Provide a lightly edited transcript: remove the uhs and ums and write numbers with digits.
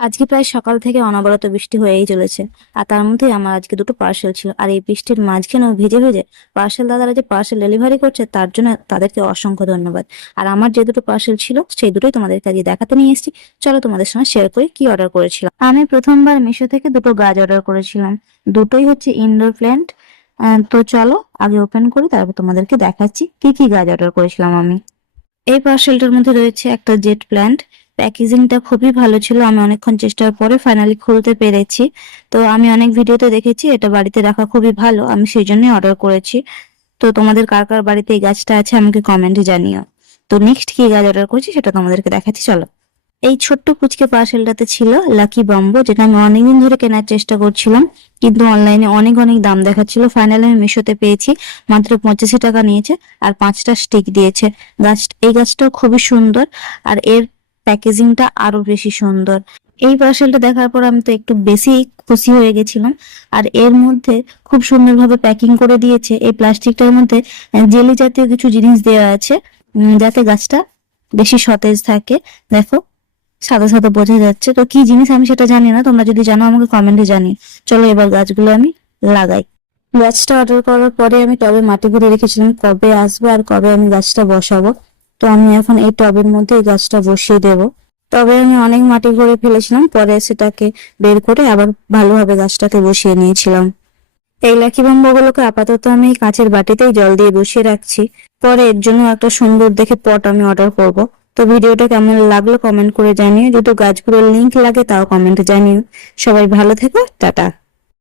আজকে প্রায় সকাল থেকে অনবরত বৃষ্টি হয়েই চলেছে। আর তার মধ্যে আমার আজকে দুটো পার্সেল ছিল, আর এই বৃষ্টির মাঝখানেও ভিজে ভিজে পার্সেল দাদারা যে পার্সেল ডেলিভারি করছে তার জন্য তাদেরকে অসংখ্য ধন্যবাদ। আর আমার যে দুটো পার্সেল ছিল সেই দুটোই তোমাদেরকে আজকে দেখাতে নিয়ে এসেছি। চলো তোমাদের সঙ্গে শেয়ার করি কি অর্ডার করেছিলাম। আমি প্রথমবার মিশো থেকে দুটো গাছ অর্ডার করেছিলাম, দুটোই হচ্ছে ইনডোর প্ল্যান্ট। তো চলো আগে ওপেন করি, তারপর তোমাদেরকে দেখাচ্ছি কি কি গাছ অর্ডার করেছিলাম আমি। এই পার্সেলটার মধ্যে রয়েছে একটা জেট প্ল্যান্ট। প্যাকেজিংটা খুবই ভালো ছিল, আমি অনেকক্ষণ চেষ্টার পরে ফাইনালি খুলতে পেরেছি। তো আমি অনেক ভিডিওতে দেখেছি এটা বাড়িতে রাখা খুবই ভালো, আমি সেই জন্যই অর্ডার করেছি। তো তোমাদের কার কার বাড়িতে এই গাছটা আছে আমাকে কমেন্টে জানিও। তো নেক্সট কি গাছ অর্ডার করেছি সেটা তোমাদেরকে দেখাচ্ছি, চলো। এই ছোট্ট কুচকে পার্সেলটাতে ছিল লাকি বাম্বো, যেটা আমি অনেকদিন ধরে কেনার চেষ্টা করছিলাম, কিন্তু অনলাইনে অনেক অনেক দাম দেখাচ্ছিল। ফাইনালি আমি মিশোতে পেয়েছি, মাত্র 85 টাকা নিয়েছে আর 5টা স্টিক দিয়েছে। এই গাছটাও খুবই সুন্দর, আর এর প্যাকেজিংটা আরো বেশি সুন্দর। এই পার্সেলটা দেখার পর আমি তো একটু বেশি খুশি হয়ে গেছিলাম। আর এর মধ্যে খুব সুন্দরভাবে প্যাকিং করে দিয়েছে। এই প্লাস্টিকটার মধ্যে জেলি জাতীয় কিছু জিনিস দেওয়া আছে, যাতে গাছটা বেশি সতেজ থাকে। দেখো, সাদা সাদা বোঝা যাচ্ছে। তো কি জিনিস আমি সেটা জানি না, তোমরা যদি জানো আমাকে কমেন্টে জানিও। চলো এবার গাছগুলো আমি লাগাই। গাছটা অর্ডার করার পরে আমি টবে মাটি ভরে রেখেছিলাম, কবে আসবে আর কবে আমি গাছটা বসাবো। তো আমি এখন এই টবের মধ্যে এই গাছটা বসিয়ে দেব। তবে আমি অনেক মাটি ভরে ফেলেছিলাম, পরে সেটাকে বের করে আবার ভালোভাবে গাছটাকে বসিয়ে নিয়েছিলাম। এই লাকি বাম্বুগুলোকে আপাতত আমি কাঁচের বাটিতেই জল দিয়ে বসিয়ে রাখছি, পরে এর জন্য একটা সুন্দর দেখে পট আমি অর্ডার করব। তো ভিডিওটা কেমন লাগলো কমেন্ট করে জানিও, যদি গাছগুলোর লিংক লাগে তাও কমেন্টে জানিও। সবাই ভালো থেকো, টাটা।